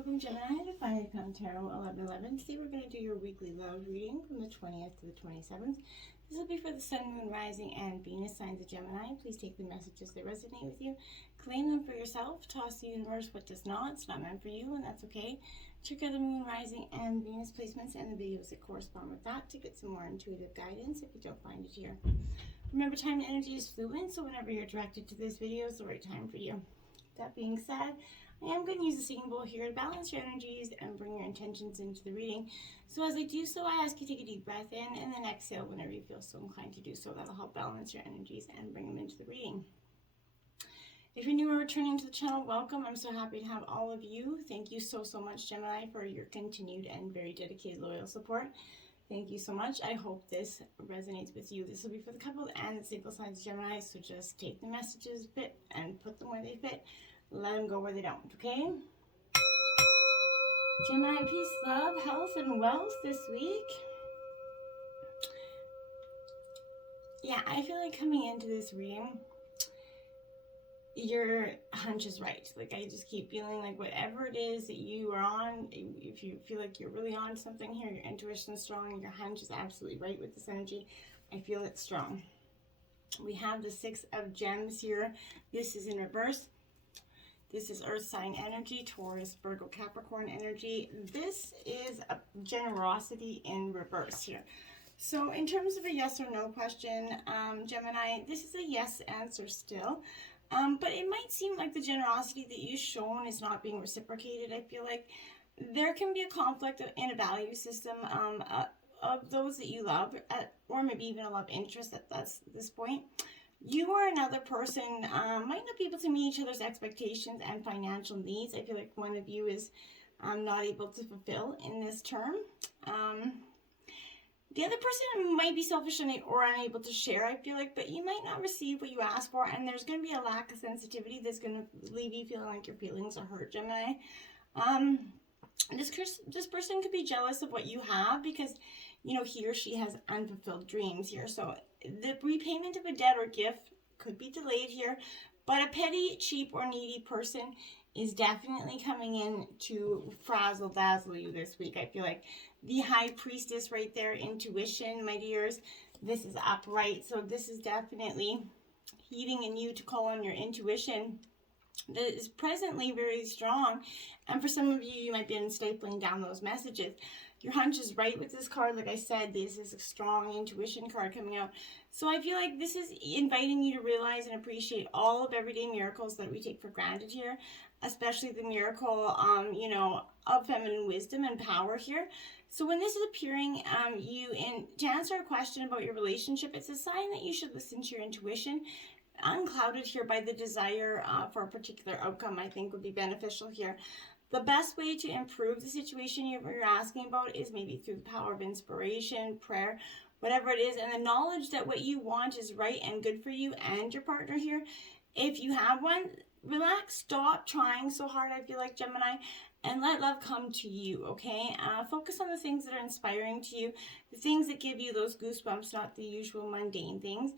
Welcome, Gemini, to Finally Found Tarot 1111. Today we're going to do your weekly love reading from the 20th to the 27th. This will be for the Sun, Moon, Rising, and Venus signs of Gemini. Please take the messages that resonate with you. Claim them for yourself. Toss the universe what does not. It's not meant for you, and that's okay. Check out the Moon, Rising, and Venus placements and the videos that correspond with that to get some more intuitive guidance if you don't find it here. Remember, time and energy is fluid, so whenever you're directed to this video, it's the right time for you. That being said, I am going to use the singing bowl here to balance your energies and bring your intentions into the reading. So as I do so, I ask you to take a deep breath in and then exhale whenever you feel so inclined to do so. That'll help balance your energies and bring them into the reading. If you're new or returning to the channel, welcome. I'm so happy to have all of you. Thank you so much, Gemini, for your continued and very dedicated, loyal support. Thank you so much. I hope this resonates with you. This will be for the couple and the single signs of Gemini, so just take the messages fit and put them where they fit. Let them go where they don't, okay? Gemini, peace, love, health, and wealth this week. Yeah, I feel like coming into this reading, your hunch is right. Like, I just keep feeling like whatever it is that you are on, if you feel like you're really on something here, your intuition is strong, and your hunch is absolutely right with this energy, I feel it's strong. We have the Six of Gems here. This is in reverse. This is Earth sign energy, Taurus, Virgo, Capricorn energy. This is a generosity in reverse here. So in terms of a yes or no question, Gemini, this is a yes answer still. But it might seem like the generosity that you've shown is not being reciprocated. I feel like there can be a conflict in a value system of those that you love, or maybe even a love interest at this point. You or another person might not be able to meet each other's expectations and financial needs. I feel like one of you is not able to fulfill in this term. The other person might be selfish or unable to share, I feel like, but you might not receive what you ask for, and there's going to be a lack of sensitivity that's going to leave you feeling like your feelings are hurt, Gemini. This person could be jealous of what you have because, you know, he or she has unfulfilled dreams here. So the repayment of a debt or gift could be delayed here, but a petty, cheap, or needy person is definitely coming in to frazzle-dazzle you this week. I feel like the High Priestess right there, intuition, my dears, this is upright. So this is definitely heeding in you to call on your intuition that is presently very strong. And for some of you, you might be stapling down those messages. Your hunch is right with this card. Like I said, this is a strong intuition card coming out. So I feel like this is inviting you to realize and appreciate all of everyday miracles that we take for granted here, especially the miracle, you know, of feminine wisdom and power here. So when this is appearing, to answer a question about your relationship, it's a sign that you should listen to your intuition. Unclouded here by the desire for a particular outcome, I think would be beneficial here. The best way to improve the situation you're asking about is maybe through the power of inspiration, prayer, whatever it is, and the knowledge that what you want is right and good for you and your partner here. If you have one, relax, stop trying so hard, I feel like, Gemini, and let love come to you, okay? Focus on the things that are inspiring to you, the things that give you those goosebumps, not the usual mundane things.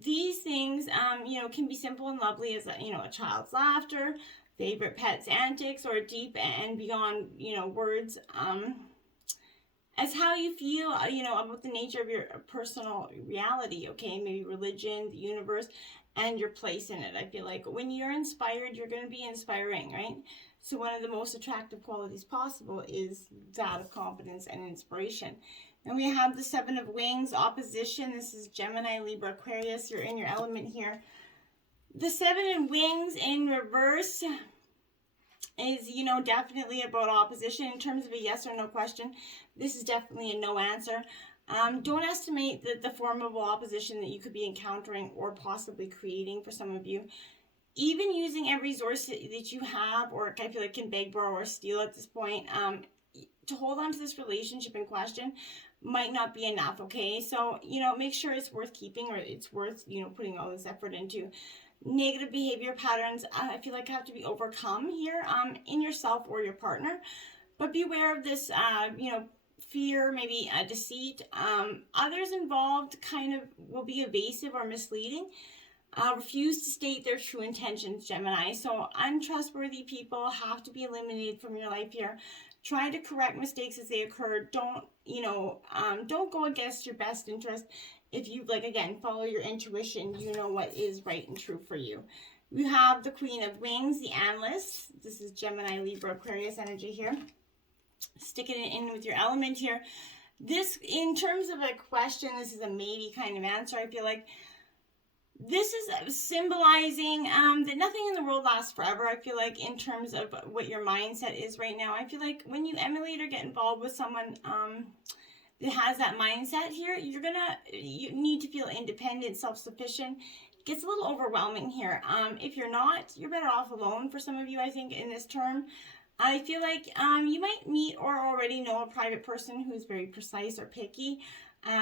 These things, you know, can be simple and lovely as, you know, a child's laughter, favorite pet's antics, or deep and beyond, you know, words, as how you feel, you know, about the nature of your personal reality, okay? Maybe religion, the universe, and your place in it. I feel like when you're inspired, you're going to be inspiring, right? So one of the most attractive qualities possible is that of confidence and inspiration. And we have the Seven of Wings, opposition. This is Gemini, Libra, Aquarius. You're in your element here. The Seven of Wings in reverse is, you know, definitely about opposition. In terms of a yes or no question, this is definitely a no answer. Don't estimate the formidable opposition that you could be encountering or possibly creating for some of you. Even using every resource that you have, or I feel like can beg, borrow, or steal at this point, to hold on to this relationship in question might not be enough, okay? So, you know, make sure it's worth keeping, or it's worth, you know, putting all this effort into. Negative behavior patterns, I feel like, have to be overcome here in yourself or your partner. But beware of this, you know, fear, maybe deceit. Others involved kind of will be evasive or misleading. refuse to state their true intentions, Gemini. So untrustworthy people have to be eliminated from your life here. Try to correct mistakes as they occur. Don't go against your best interest. If you, like, again, follow your intuition, you know what is right and true for you. We have the Queen of Wings, the Analyst. This is Gemini, Libra, Aquarius energy here. Sticking it in with your element here. This, in terms of a question, this is a maybe kind of answer, I feel like. This is symbolizing that nothing in the world lasts forever, I feel like, in terms of what your mindset is right now. I feel like when you emulate or get involved with someone that has that mindset here, you need to feel independent, self-sufficient. It gets a little overwhelming here. If you're not, you're better off alone for some of you, I think, in this term. I feel like you might meet or already know a private person who's very precise or picky.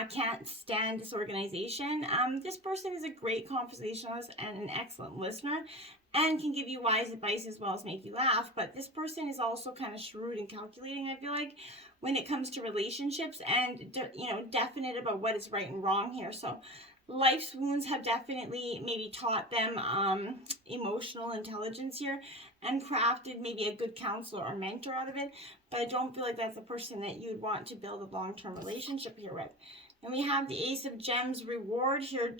Can't stand disorganization. This person is a great conversationalist and an excellent listener and can give you wise advice as well as make you laugh. But this person is also kind of shrewd and calculating, I feel like, when it comes to relationships and, definite about what is right and wrong here. So life's wounds have definitely maybe taught them emotional intelligence here and crafted maybe a good counselor or mentor out of it. But I don't feel like that's a person that you'd want to build a long-term relationship here with. And we have the Ace of Gems reward here.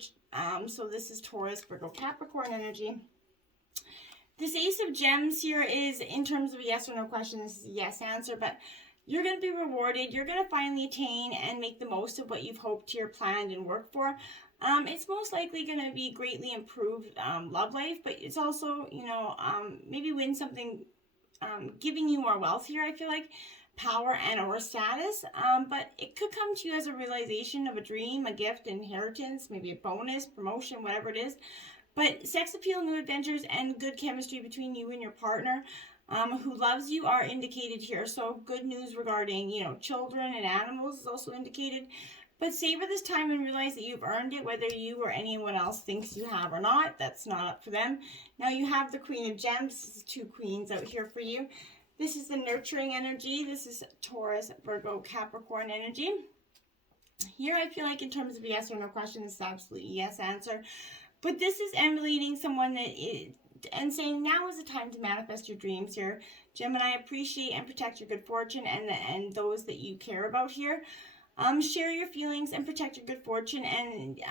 So this is Taurus, Virgo, Capricorn energy. This Ace of Gems here is, in terms of a yes or no question, this is a yes answer, but you're going to be rewarded. You're going to finally attain and make the most of what you've hoped here, planned, and worked for. It's most likely going to be greatly improved love life, but it's also, maybe win something giving you more wealth here, I feel like, power and or status, but it could come to you as a realization of a dream, a gift, inheritance, maybe a bonus, promotion, whatever it is. But sex appeal, new adventures, and good chemistry between you and your partner who loves you are indicated here. So good news regarding, children and animals is also indicated. But savor this time and realize that you've earned it, whether you or anyone else thinks you have or not. That's not up for them. Now you have the Queen of Gems. This is two queens out here for you. This is the nurturing energy. This is Taurus, Virgo, Capricorn energy. Here I feel like in terms of a yes or no question, this is absolutely yes answer. But this is emulating someone and saying now is the time to manifest your dreams here. Gemini, appreciate and protect your good fortune and those that you care about here. Share your feelings and protect your good fortune. And,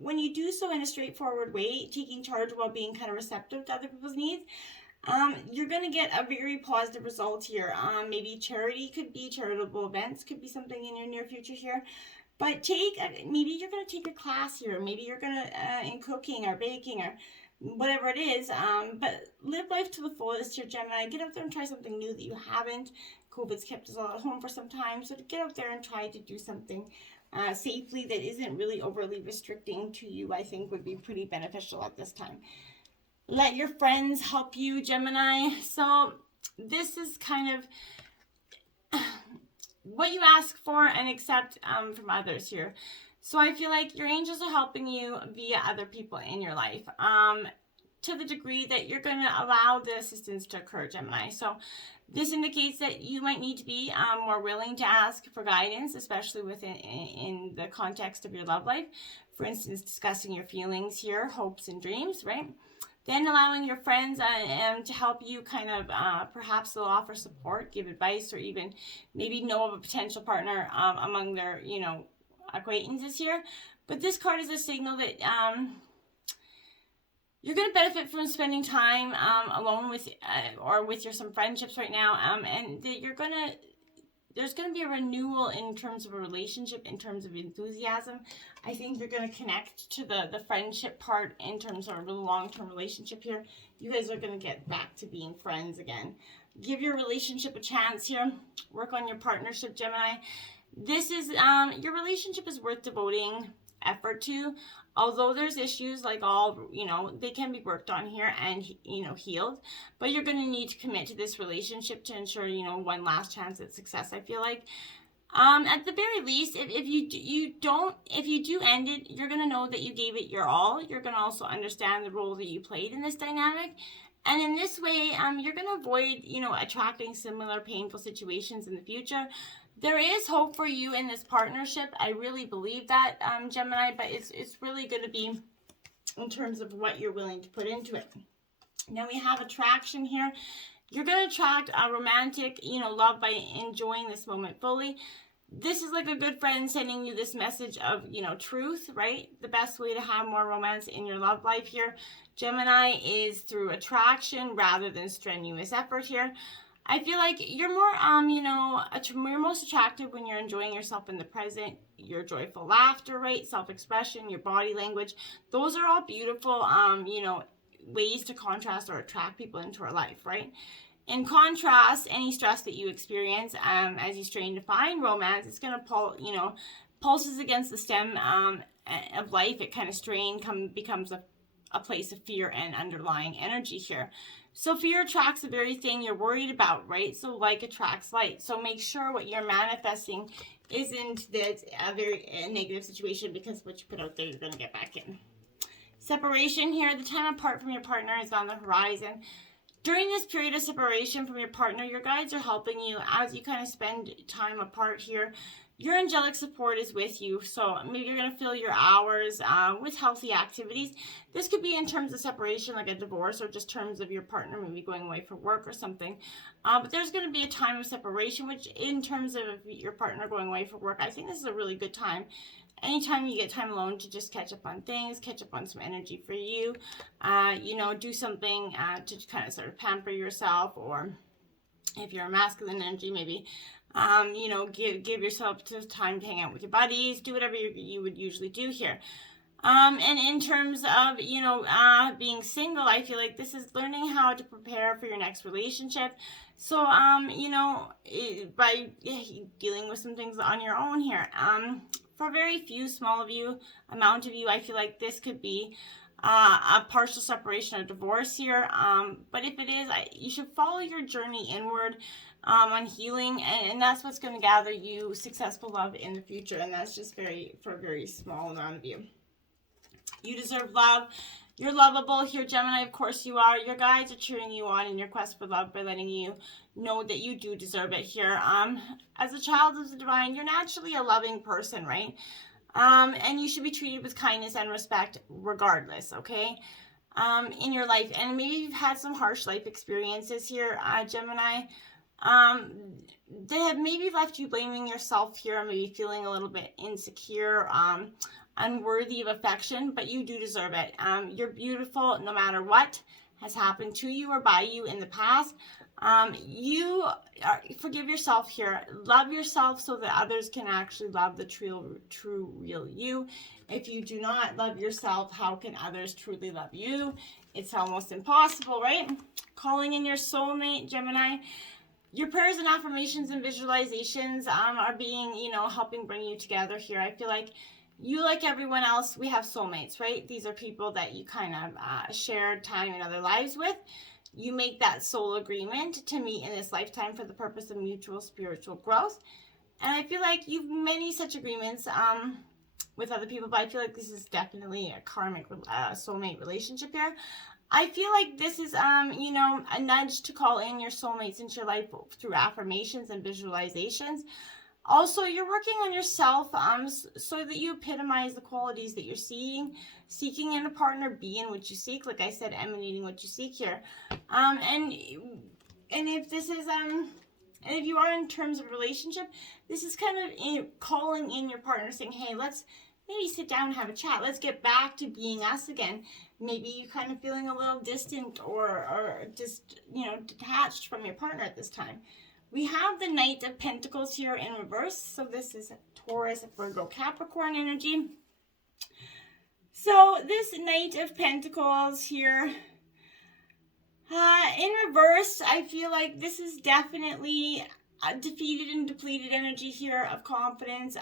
when you do so in a straightforward way, taking charge while being kind of receptive to other people's needs, you're going to get a very positive result here. Maybe charity could be, charitable events could be something in your near future here. But maybe you're going to take a class here. Maybe you're going to, in cooking or baking or whatever it is. But live life to the fullest here, Gemini. Get out there and try something new that you haven't. COVID's kept us all at home for some time. So to get out there and try to do something safely that isn't really overly restricting to you, I think would be pretty beneficial at this time. Let your friends help you, Gemini. So this is kind of what you ask for and accept from others here. So I feel like your angels are helping you via other people in your life to the degree that you're going to allow the assistance to occur, Gemini. So this indicates that you might need to be more willing to ask for guidance, especially in the context of your love life. For instance, discussing your feelings here, hopes and dreams, right? Then allowing your friends to help you kind of, perhaps they'll offer support, give advice, or even maybe know of a potential partner among their, acquaintances here. But this card is a signal that you're going to benefit from spending time alone with or with some friendships right now, and that there's going to be a renewal in terms of a relationship, in terms of enthusiasm. I think you're going to connect to the friendship part in terms of a really long-term relationship here. You guys are going to get back to being friends again. Give your relationship a chance here. Work on your partnership, Gemini. This is, your relationship is worth devoting effort to. Although there's issues like all, they can be worked on here and, healed. But you're going to need to commit to this relationship to ensure, one last chance at success, I feel like. At the very least, if you do end it, you're going to know that you gave it your all. You're going to also understand the role that you played in this dynamic. And in this way, you're going to avoid, attracting similar painful situations in the future. There is hope for you in this partnership. I really believe that, Gemini, but it's really going to be in terms of what you're willing to put into it. Now we have attraction here. You're going to attract a romantic, love by enjoying this moment fully. This is like a good friend sending you this message of, truth, right? The best way to have more romance in your love life here, Gemini, is through attraction rather than strenuous effort here. I feel like you're more, you're most attractive when you're enjoying yourself in the present, your joyful laughter, right? Self-expression, your body language. Those are all beautiful, ways to contrast or attract people into our life, right? In contrast, any stress that you experience as you strain to find romance, it's going to pulses against the stem of life. It kind of becomes a place of fear and underlying energy here. So fear attracts the very thing you're worried about, right? So like attracts like. So make sure what you're manifesting isn't that a very negative situation, because what you put out there, you're going to get back in. Separation here, the time apart from your partner is on the horizon. During this period of separation from your partner, your guides are helping you as you kind of spend time apart here. Your angelic support is with you, so maybe you're going to fill your hours with healthy activities. This could be in terms of separation, like a divorce, or just terms of your partner maybe going away for work or something. But there's going to be a time of separation, which in terms of your partner going away for work, I think this is a really good time. Anytime you get time alone to just catch up on things, catch up on some energy for you, do something to kind of sort of pamper yourself, or if you're a masculine energy, maybe give yourself time to hang out with your buddies, do whatever you would usually do here. And in terms of, being single, I feel like this is learning how to prepare for your next relationship. So, by dealing with some things on your own here. For very few amount of you, I feel like this could be a partial separation or divorce here. But if it is, you should follow your journey inward on healing, and that's what's going to gather you successful love in the future. And that's just for a very small amount of you. You deserve love. You're lovable here, Gemini. Of course you are. Your guides are cheering you on in your quest for love by letting you know that you do deserve it here. As a child of the divine, you're naturally a loving person, right? And you should be treated with kindness and respect regardless, okay? In your life. And maybe you've had some harsh life experiences here, Gemini. They have maybe left you blaming yourself here, maybe feeling a little bit insecure, unworthy of affection, but you do deserve it. You're beautiful no matter what has happened to you or by you in the past. Forgive yourself here. Love yourself so that others can actually love the true, real you. If you do not love yourself, how can others truly love you? It's almost impossible, right? Calling in your soulmate, Gemini. Your prayers and affirmations and visualizations are being, helping bring you together here. I feel like you, like everyone else, we have soulmates, right? These are people that you kind of shared time in other lives with. You make that soul agreement to meet in this lifetime for the purpose of mutual spiritual growth. And I feel like you've many such agreements with other people, but I feel like this is definitely a karmic soulmate relationship here. I feel like this is, a nudge to call in your soulmates into your life through affirmations and visualizations. Also, you're working on yourself so that you epitomize the qualities that you're seeking in a partner, being what you seek. Like I said, emanating what you seek here. And if this is, and if you are in terms of relationship, this is kind of calling in your partner, saying, hey, let's maybe sit down and have a chat. Let's get back to being us again. Maybe you're kind of feeling a little distant or just, detached from your partner at this time. We have the Knight of Pentacles here in reverse. So this is Taurus, Virgo, Capricorn energy. So this Knight of Pentacles here, in reverse, I feel like this is definitely a defeated and depleted energy here of confidence.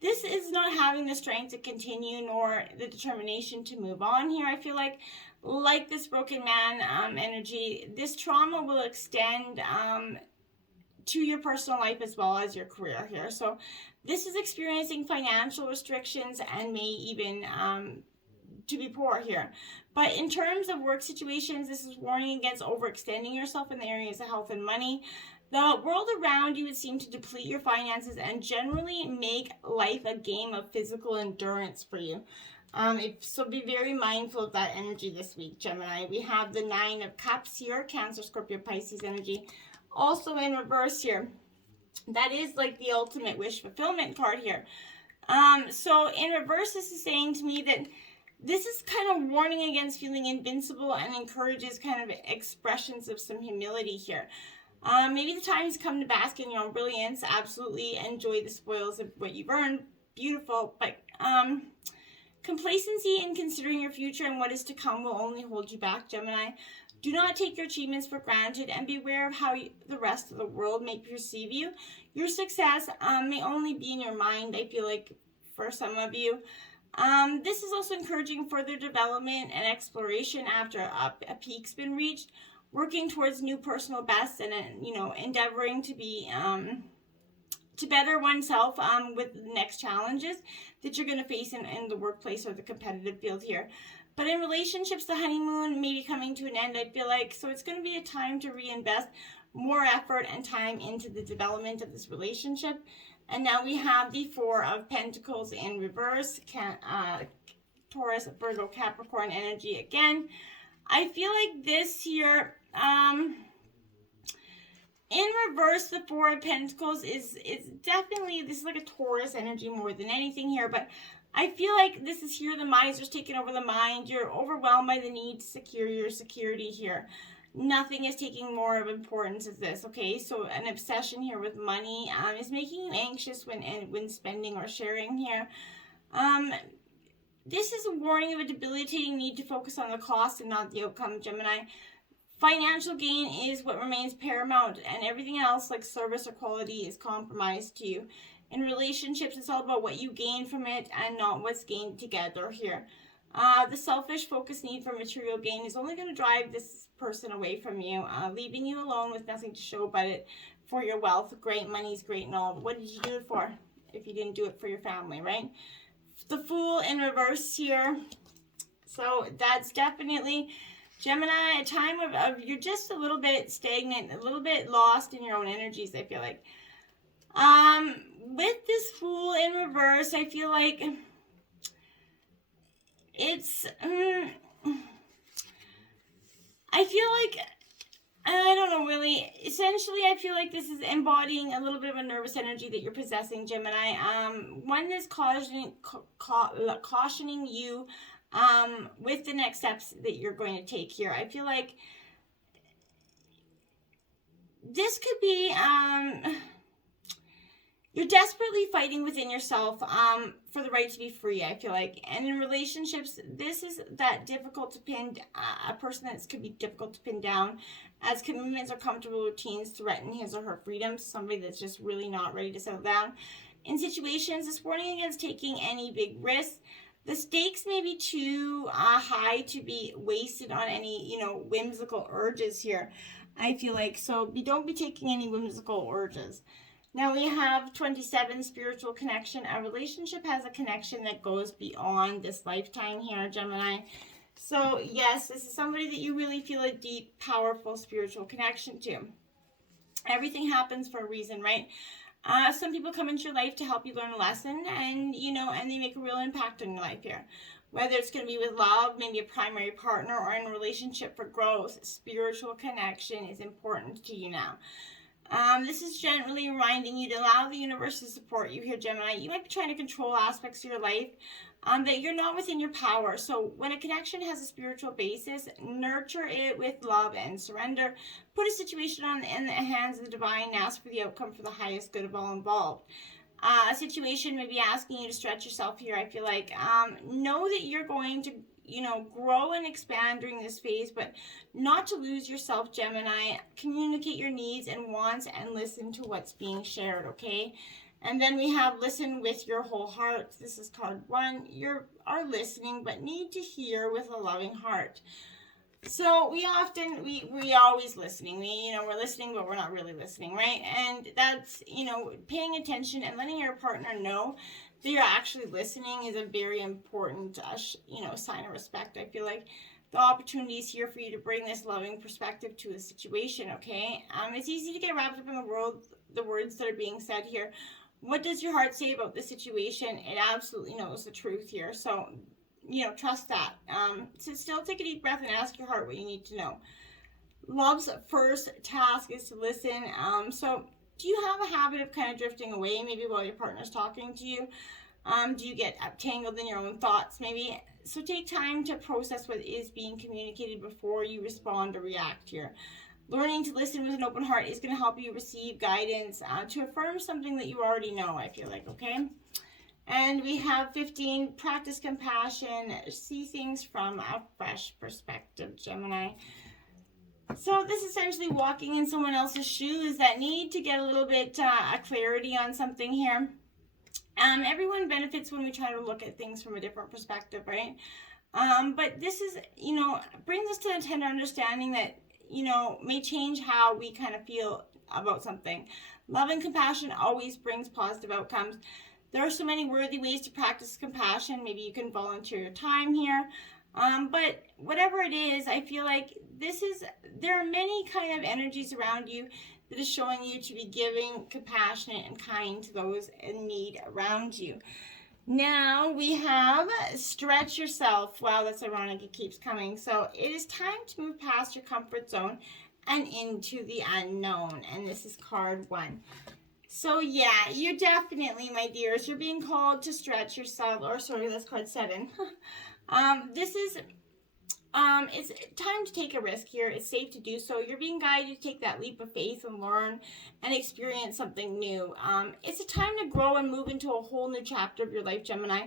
This is not having the strength to continue nor the determination to move on here. I feel like this broken man energy, this trauma will extend to your personal life as well as your career here. So this is experiencing financial restrictions and may even to be poor here. But in terms of work situations, this is warning against overextending yourself in the areas of health and money. The world around you would seem to deplete your finances and generally make life a game of physical endurance for you. So be very mindful of that energy this week, Gemini. We have the Nine of Cups here, Cancer, Scorpio, Pisces energy. Also in reverse here. That is like the ultimate wish fulfillment card here. So in reverse, this is saying to me that this is kind of warning against feeling invincible and encourages kind of expressions of some humility here. Maybe the time has come to bask in your own brilliance. Absolutely enjoy the spoils of what you've earned. Beautiful. But complacency in considering your future and what is to come will only hold you back, Gemini. Do not take your achievements for granted and beware of how the rest of the world may perceive you. Your success may only be in your mind, I feel like, for some of you. This is also encouraging further development and exploration after a peak's been reached, working towards new personal bests and, endeavoring to be, to better oneself with the next challenges that you're going to face in the workplace or the competitive field here. But in relationships, the honeymoon may be coming to an end, I feel like. So it's going to be a time to reinvest more effort and time into the development of this relationship. And now we have the Four of Pentacles in reverse. Taurus, Virgo, Capricorn energy again. I feel like this here, in reverse, the Four of Pentacles is definitely, this is like a Taurus energy more than anything here. But I feel like this is here, the miser's taking over the mind. You're overwhelmed by the need to secure your security here. Nothing is taking more of importance as this, okay? So an obsession here with money is making you anxious when spending or sharing here. This is a warning of a debilitating need to focus on the cost and not the outcome, Gemini. Financial gain is what remains paramount, and everything else like service or quality is compromised to you. In relationships, it's all about what you gain from it and not what's gained together here. The selfish focused need for material gain is only going to drive this person away from you, leaving you alone with nothing to show but it for your wealth. Great, money's great and all, but what did you do it for if you didn't do it for your family, right? The Fool in reverse here. So that's definitely, Gemini, a time of you're just a little bit stagnant, a little bit lost in your own energies, I feel like. With this Fool in reverse, I feel like it's, I feel like, I don't know really, essentially I feel like this is embodying a little bit of a nervous energy that you're possessing, Gemini. One is cautioning you with the next steps that you're going to take here. I feel like this could be, you're desperately fighting within yourself for the right to be free, I feel like. And in relationships, this is that difficult to pin, a person that could be difficult to pin down, as commitments or comfortable routines threaten his or her freedom. Somebody that's just really not ready to settle down. In situations, this warning against taking any big risks. The stakes may be too high to be wasted on any, whimsical urges here, I feel like. So don't be taking any whimsical urges. Now we have 27, spiritual connection. A relationship has a connection that goes beyond this lifetime here, Gemini. So yes, this is somebody that you really feel a deep, powerful spiritual connection to. Everything happens for a reason, right? Some people come into your life to help you learn a lesson, and and they make a real impact on your life here. Whether it's going to be with love, maybe a primary partner, or in a relationship for growth, spiritual connection is important to you now. This is gently reminding you to allow the universe to support you here, Gemini. You might be trying to control aspects of your life that you're not within your power. So when a connection has a spiritual basis, nurture it with love and surrender. Put a situation in the hands of the divine and ask for the outcome for the highest good of all involved. A situation may be asking you to stretch yourself here, I feel like. Know that you're going to grow and expand during this phase, but not to lose yourself, Gemini. Communicate your needs and wants and listen to what's being shared, okay? And then we have listen with your whole heart. This is card 1. You are listening, but need to hear with a loving heart. So we always listening. We're listening, but we're not really listening, right? And that's, paying attention and letting your partner know that you're actually listening is a very important, sign of respect. I feel like the opportunity is here for you to bring this loving perspective to a situation, okay? It's easy to get wrapped up in the words that are being said here. What does your heart say about the situation? It absolutely knows the truth here. So trust that. So still take a deep breath and ask your heart what you need to know. Love's first task is to listen. So do you have a habit of kind of drifting away maybe while your partner's talking to you? Do you get tangled in your own thoughts maybe? So take time to process what is being communicated before you respond or react here. Learning to listen with an open heart is going to help you receive guidance to affirm something that you already know, I feel like, okay? And we have 15, practice compassion, see things from a fresh perspective, Gemini. So this is essentially walking in someone else's shoes that need to get a little bit of clarity on something here. Everyone benefits when we try to look at things from a different perspective, right? But this is, brings us to a tender understanding that, may change how we kind of feel about something. Love and compassion always brings positive outcomes. There are so many worthy ways to practice compassion. Maybe you can volunteer your time here. But whatever it is, I feel like there are many kind of energies around you that is showing you to be giving, compassionate, and kind to those in need around you. Now we have stretch yourself. Wow, that's ironic. It keeps coming. So it is time to move past your comfort zone and into the unknown. And this is card 1. So yeah, you're definitely, my dears, you're being called to stretch yourself. Or sorry, that's card 7. It's time to take a risk here. It's safe to do so. You're being guided to take that leap of faith and learn and experience something new. It's a time to grow and move into a whole new chapter of your life, Gemini.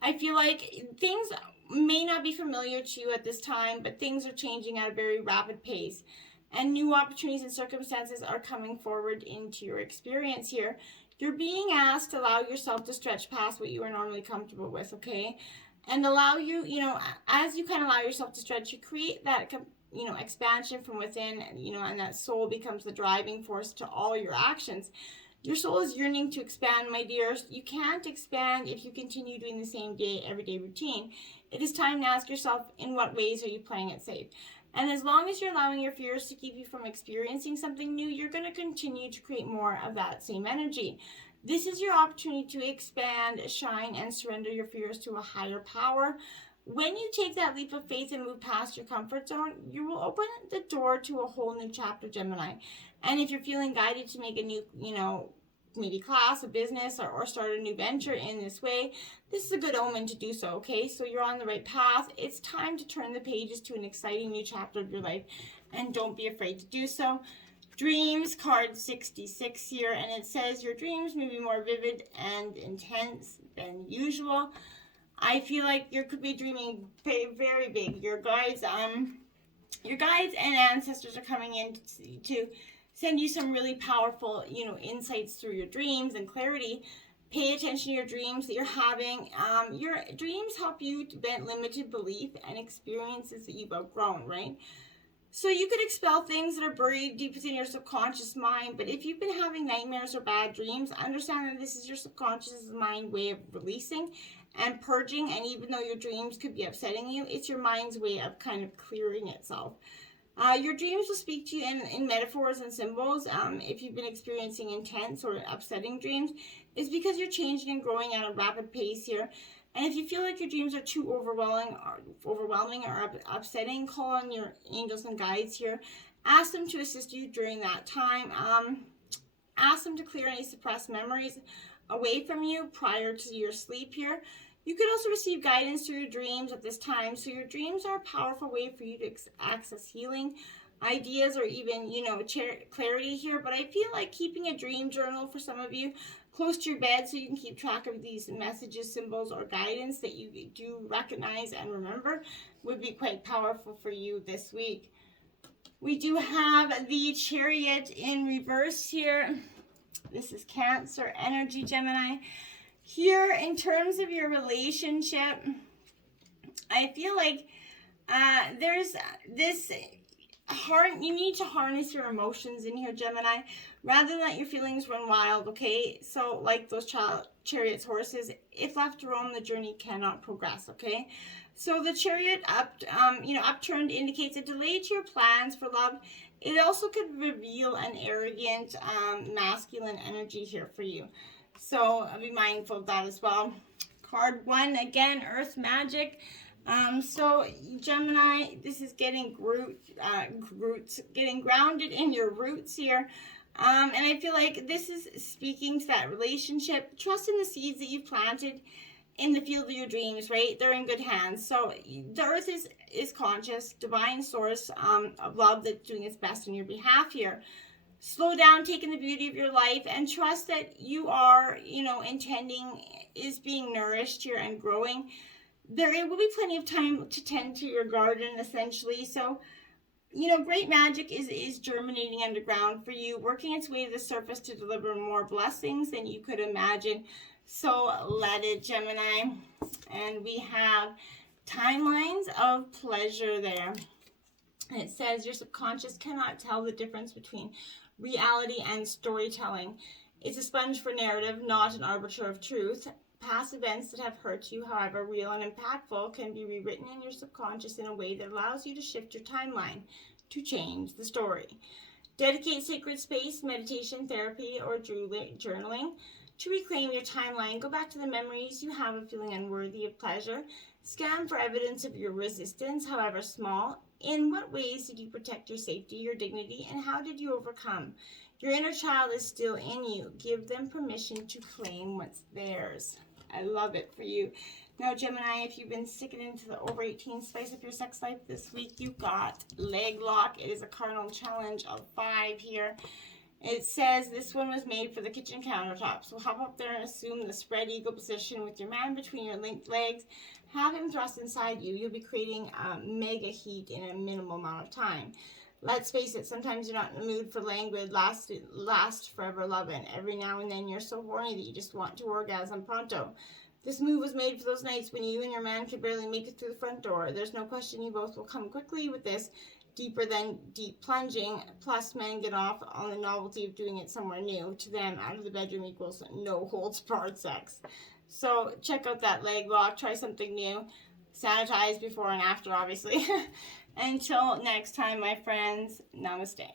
I feel like things may not be familiar to you at this time, but things are changing at a very rapid pace. And new opportunities and circumstances are coming forward into your experience here. You're being asked to allow yourself to stretch past what you are normally comfortable with, okay? And allow you, as you kind of allow yourself to stretch, you create that, expansion from within, and that soul becomes the driving force to all your actions. Your soul is yearning to expand, my dears. You can't expand if you continue doing the same everyday routine. It is time to ask yourself, in what ways are you playing it safe? And as long as you're allowing your fears to keep you from experiencing something new, you're going to continue to create more of that same energy. This is your opportunity to expand, shine, and surrender your fears to a higher power. When you take that leap of faith and move past your comfort zone, you will open the door to a whole new chapter, Gemini. And if you're feeling guided to make a new, maybe class, a business, or start a new venture in this way, this is a good omen to do so, okay? So you're on the right path. It's time to turn the pages to an exciting new chapter of your life, and don't be afraid to do so. Dreams, card 66 here, and it says your dreams may be more vivid and intense than usual. I feel like you could be dreaming very big. Your guides and ancestors are coming in to send you some really powerful, insights through your dreams and clarity. Pay attention to your dreams that you're having. Your dreams help you to bend limited belief and experiences that you've outgrown, right? So you could expel things that are buried deep within your subconscious mind, but if you've been having nightmares or bad dreams, understand that this is your subconscious mind way of releasing and purging, and even though your dreams could be upsetting you, it's your mind's way of kind of clearing itself. Your dreams will speak to you in metaphors and symbols. If you've been experiencing intense or upsetting dreams, it's because you're changing and growing at a rapid pace here. And if you feel like your dreams are too overwhelming or upsetting, call on your angels and guides here. Ask them to assist you during that time. Ask them to clear any suppressed memories away from you prior to your sleep here. You could also receive guidance through your dreams at this time. So your dreams are a powerful way for you to access healing, ideas, or even, clarity here. But I feel like keeping a dream journal for some of you close to your bed so you can keep track of these messages, symbols, or guidance that you do recognize and remember would be quite powerful for you this week. We do have the Chariot in reverse here. This is Cancer energy, Gemini. Here, in terms of your relationship, I feel like there's this you need to harness your emotions in here, Gemini, rather than let your feelings run wild, okay? So like those Chariot's horses, if left to roam, the journey cannot progress, okay? So the Chariot upturned indicates a delay to your plans for love. It also could reveal an arrogant masculine energy here for you. So be mindful of that as well. Card 1, again, Earth Magic. So Gemini, this is getting getting grounded in your roots here. And I feel like this is speaking to that relationship. Trust in the seeds that you've planted in the field of your dreams, right? They're in good hands. So the earth is conscious, divine source of love that's doing its best on your behalf here. Slow down, take in the beauty of your life, and trust that you are, intending is being nourished here and growing. There will be plenty of time to tend to your garden, essentially. So, great magic is germinating underground for you, working its way to the surface to deliver more blessings than you could imagine. So let it, Gemini. And we have timelines of pleasure there. And it says your subconscious cannot tell the difference between reality and storytelling. It's a sponge for narrative, not an arbiter of truth. Past events that have hurt you, however real and impactful, can be rewritten in your subconscious in a way that allows you to shift your timeline to change the story. Dedicate sacred space, meditation, therapy, or journaling to reclaim your timeline. Go back to the memories you have of feeling unworthy of pleasure. Scan for evidence of your resistance, however small. In what ways did you protect your safety, your dignity, and how did you overcome? Your inner child is still in you. Give them permission to claim what's theirs. I love it for you. Now, Gemini, if you've been sticking into the over 18 spice up your sex life this week, you got leg lock. It is a cardinal challenge of 5 here. It says this one was made for the kitchen countertop. So hop up there and assume the spread eagle position with your man between your linked legs. Have him thrust inside you. You'll be creating mega heat in a minimal amount of time. Let's face it, sometimes you're not in the mood for languid, last forever loving. Every now and then you're so horny that you just want to orgasm pronto. This move was made for those nights when you and your man could barely make it through the front door. There's no question you both will come quickly with this deeper than deep plunging. Plus, men get off on the novelty of doing it somewhere new. To them, out of the bedroom equals no holds barred sex. So check out that leg lock. Try something new. Sanitize before and after, obviously. Until next time, my friends, namaste.